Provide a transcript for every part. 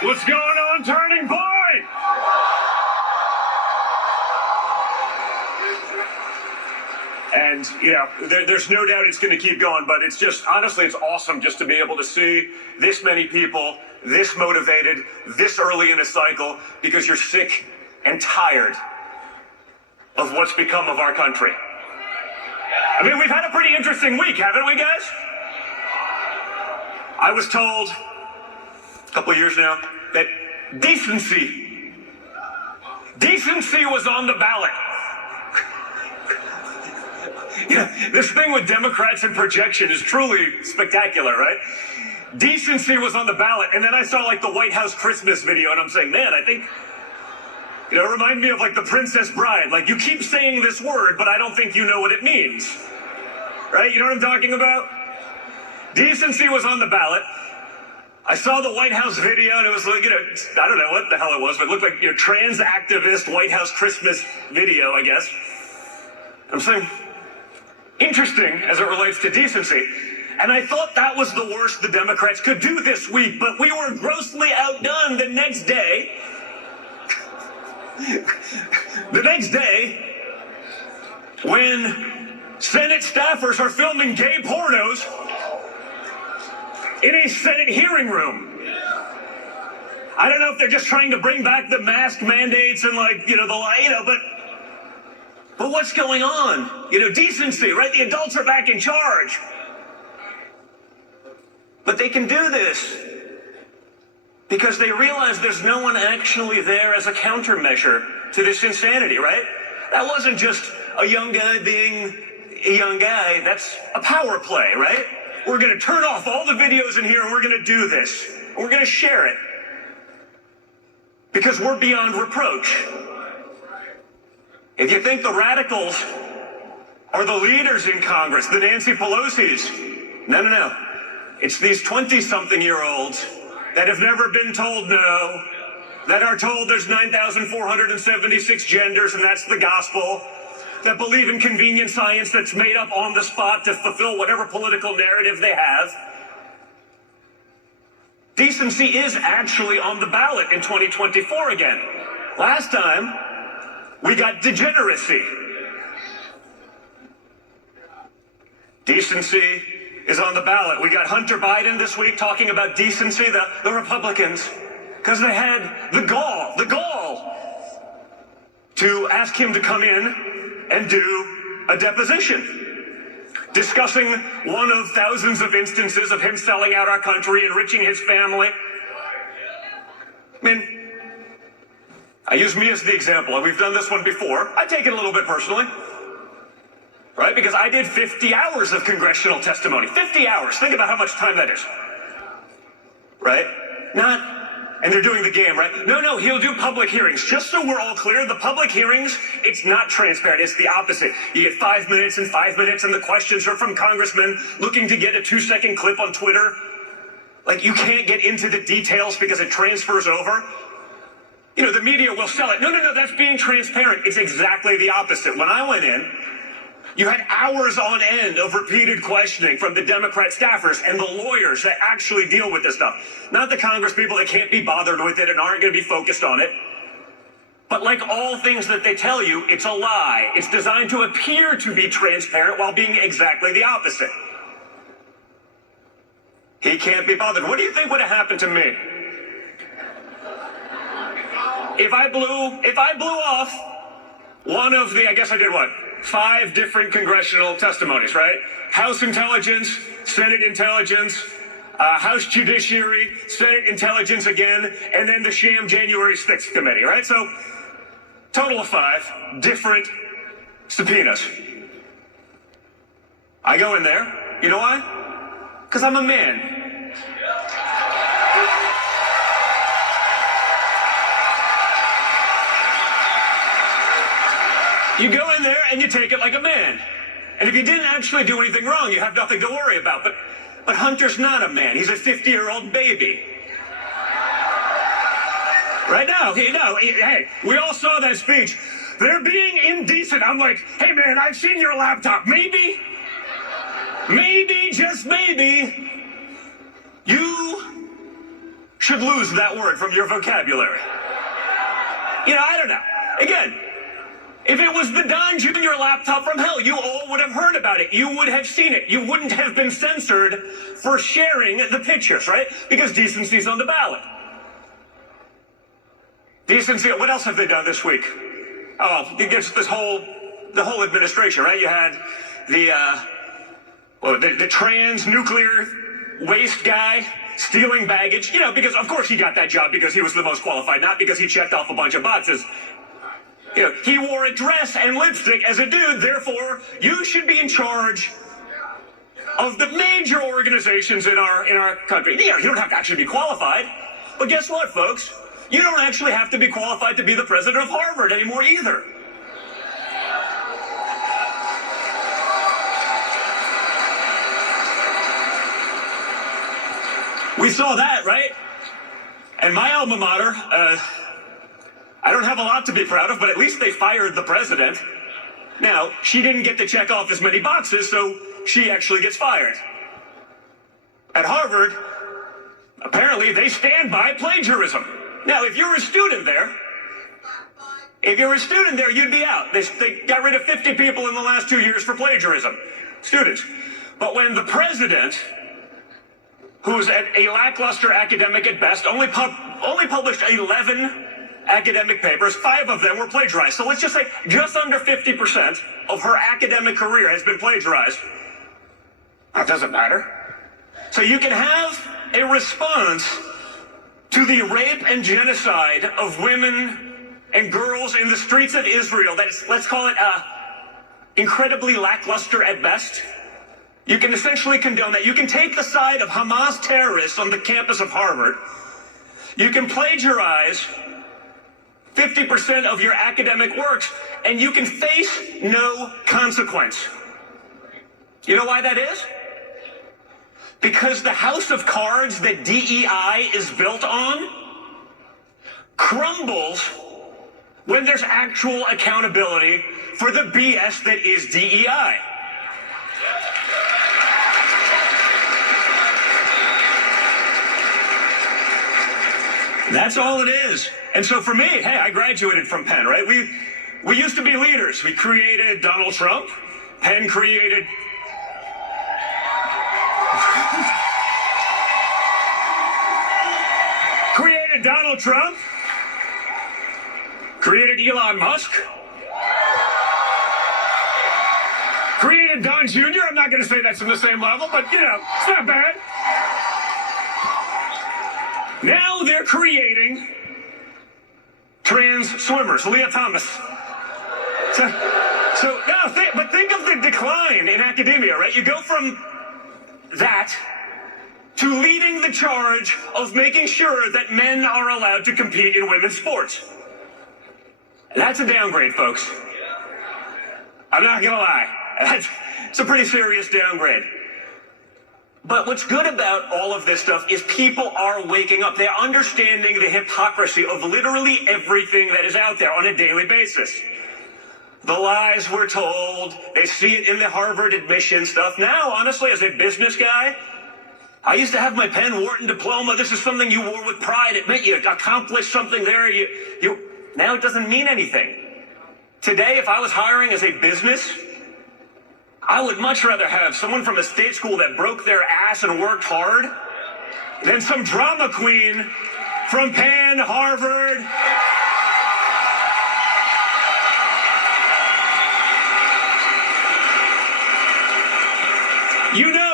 What's going on, Turning Point? And, there's no doubt it's going to keep going, but it's just, honestly, it's awesome just to be able to see this many people, this motivated, this early in a cycle, because you're sick and tired of what's become of our country. I mean, we've had a pretty interesting week, haven't we, guys? I was told a couple of years now that decency was on the ballot. This thing with Democrats and projection is truly spectacular, right? Decency was on the ballot, and then I saw the White House Christmas video, and I'm saying, man, I think, remind me of the Princess Bride. You keep saying this word, but I don't think you know what it means. Right? You know what I'm talking about? Decency was on the ballot. I saw the White House video, and it was I don't know what the hell it was, but it looked like trans activist White House Christmas video, I guess. I'm saying, interesting as it relates to decency. And I thought that was the worst the Democrats could do this week, but we were grossly outdone the next day. The next day, when Senate staffers are filming gay pornos in a Senate hearing room. I don't know if they're just trying to bring back the mask mandates and but what's going on? Decency, right? The adults are back in charge. But they can do this because they realize there's no one actually there as a countermeasure to this insanity, right? That wasn't just a young guy being a young guy. That's a power play, right? We're going to turn off all the videos in here and we're going to do this. And we're going to share it. Because we're beyond reproach. If you think the radicals are the leaders in Congress, the Nancy Pelosi's, no. It's these 20-something-year-olds that have never been told no, that are told there's 9,476 genders and that's the gospel, that believe in convenient science that's made up on the spot to fulfill whatever political narrative they have. Decency is actually on the ballot in 2024 again. Last time, we got degeneracy. Decency is on the ballot. We got Hunter Biden this week talking about decency, the Republicans, because they had the gall to ask him to come in and do a deposition, discussing one of thousands of instances of him selling out our country, enriching his family. I mean, I use me as the example, and we've done this one before. I take it a little bit personally, right? Because I did 50 hours of congressional testimony. 50 hours. Think about how much time that is, right? And they're doing the game, right? No, he'll do public hearings. Just so we're all clear, the public hearings, it's not transparent. It's the opposite. You get 5 minutes, and the questions are from congressmen looking to get a 2-second clip on Twitter. You can't get into the details because it transfers over. The media will sell it. No, that's being transparent. It's exactly the opposite. When I went in, you had hours on end of repeated questioning from the Democrat staffers and the lawyers that actually deal with this stuff. Not the Congress people that can't be bothered with it and aren't going to be focused on it. But like all things that they tell you, it's a lie. It's designed to appear to be transparent while being exactly the opposite. He can't be bothered. What do you think would have happened to me? If I blew off one of the, I guess I did 5 different congressional testimonies, right? House Intelligence, Senate Intelligence, House Judiciary, Senate Intelligence again, and then the sham January 6th committee, right? So, total of 5 different subpoenas. I go in there. You know why? Because I'm a man. You go in there and you take it like a man. And if you didn't actually do anything wrong, you have nothing to worry about. But Hunter's not a man. He's a 50-year-old baby. Right now, hey, we all saw that speech. They're being indecent. I'm like, hey man, I've seen your laptop. Maybe, just maybe, you should lose that word from your vocabulary. I don't know. Again, if it was the Don Jr. laptop from hell, you all would have heard about it. You would have seen it. You wouldn't have been censored for sharing the pictures, right? Because decency's on the ballot. Decency, what else have they done this week? Oh, against the whole administration, right? You had the trans nuclear waste guy stealing baggage, because of course he got that job because he was the most qualified, not because he checked off a bunch of boxes. He wore a dress and lipstick as a dude, therefore you should be in charge of the major organizations in our country. You don't have to actually be qualified, but guess what, folks? You don't actually have to be qualified to be the president of Harvard anymore either. We saw that, right? And my alma mater, I don't have a lot to be proud of, but at least they fired the president. Now, she didn't get to check off as many boxes, so she actually gets fired. At Harvard, apparently they stand by plagiarism. Now, if you're a student there, you'd be out. They got rid of 50 people in the last 2 years for plagiarism. Students. But when the president, who's a lackluster academic at best, only published 11 academic papers, 5 of them were plagiarized. So let's just say just under 50% of her academic career has been plagiarized. That doesn't matter. So you can have a response to the rape and genocide of women and girls in the streets of Israel that is, let's call it, incredibly lackluster at best. You can essentially condone that. You can take the side of Hamas terrorists on the campus of Harvard. You can plagiarize 50% of your academic works, and you can face no consequence. You know why that is? Because the house of cards that DEI is built on crumbles when there's actual accountability for the BS that is DEI. That's all it is. And so for me, hey, I graduated from Penn, right? We used to be leaders. We created Donald Trump. Penn created Donald Trump, created Elon Musk, created Don Jr. I'm not going to say that's on the same level, but it's not bad. Now they're creating trans swimmers, Leah Thomas. But think of the decline in academia, right? You go from that to leading the charge of making sure that men are allowed to compete in women's sports. That's a downgrade, folks. I'm not gonna lie. It's a pretty serious downgrade. But what's good about all of this stuff is people are waking up. They're understanding the hypocrisy of literally everything that is out there on a daily basis. The lies we're told, they see it in the Harvard admission stuff. Now, honestly, as a business guy, I used to have my Penn Wharton diploma. This is something you wore with pride. It meant you accomplished something there. Now it doesn't mean anything. Today, if I was hiring as a business, I would much rather have someone from a state school that broke their ass and worked hard than some drama queen from Penn, Harvard.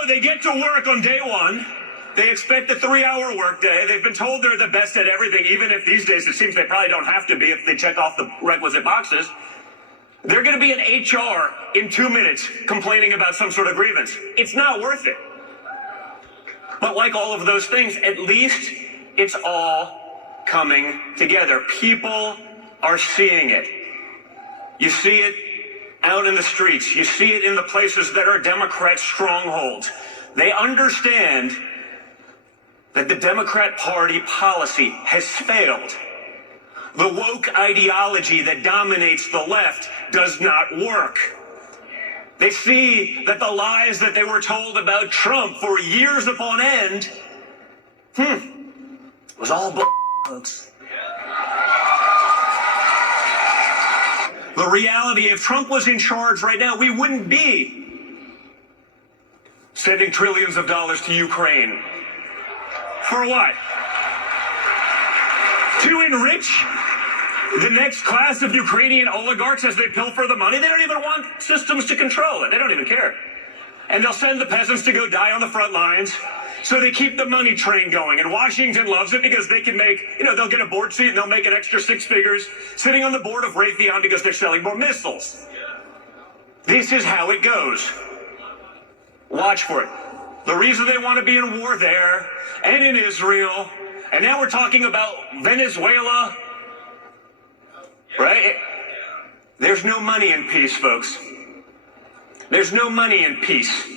They get to work on day one. They expect a 3-hour workday. They've been told they're the best at everything, even if these days it seems they probably don't have to be if they check off the requisite boxes. They're going to be in HR in 2 minutes complaining about some sort of grievance. It's not worth it. But like all of those things, at least it's all coming together. People are seeing it. You see it out in the streets. You see it in the places that are Democrat strongholds. They understand that the Democrat Party policy has failed. The woke ideology that dominates the left does not work. They see that the lies that they were told about Trump for years upon end, It was all bull, folks. The reality, if Trump was in charge right now, we wouldn't be sending trillions of dollars to Ukraine. For what? To enrich the next class of Ukrainian oligarchs as they pilfer the money? They don't even want systems to control it. They don't even care. And they'll send the peasants to go die on the front lines. So they keep the money train going. And Washington loves it because they can make, they'll get a board seat and they'll make an extra 6 figures sitting on the board of Raytheon because they're selling more missiles. This is how it goes. Watch for it. The reason they want to be in war there and in Israel, and now we're talking about Venezuela, right? There's no money in peace, folks. There's no money in peace.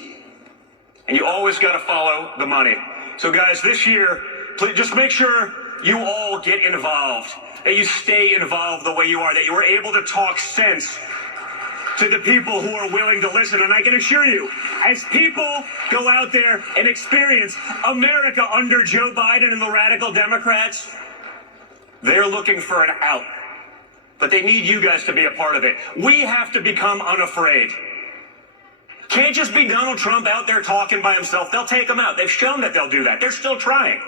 And you always got to follow the money. So guys, this year, please just make sure you all get involved, that you stay involved the way you are, that you are able to talk sense to the people who are willing to listen. And I can assure you, as people go out there and experience America under Joe Biden and the radical Democrats, they're looking for an out. But they need you guys to be a part of it. We have to become unafraid. Can't just be Donald Trump out there talking by himself. They'll take him out. They've shown that they'll do that. They're still trying.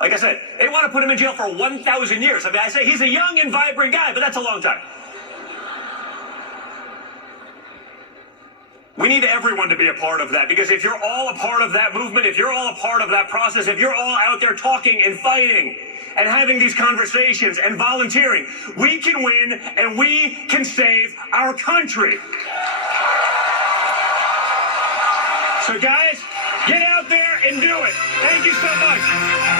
Like I said, they want to put him in jail for 1,000 years. I mean, I say he's a young and vibrant guy, but that's a long time. We need everyone to be a part of that, because if you're all a part of that movement, if you're all a part of that process, if you're all out there talking and fighting and having these conversations and volunteering, we can win and we can save our country. So guys, get out there and do it. Thank you so much.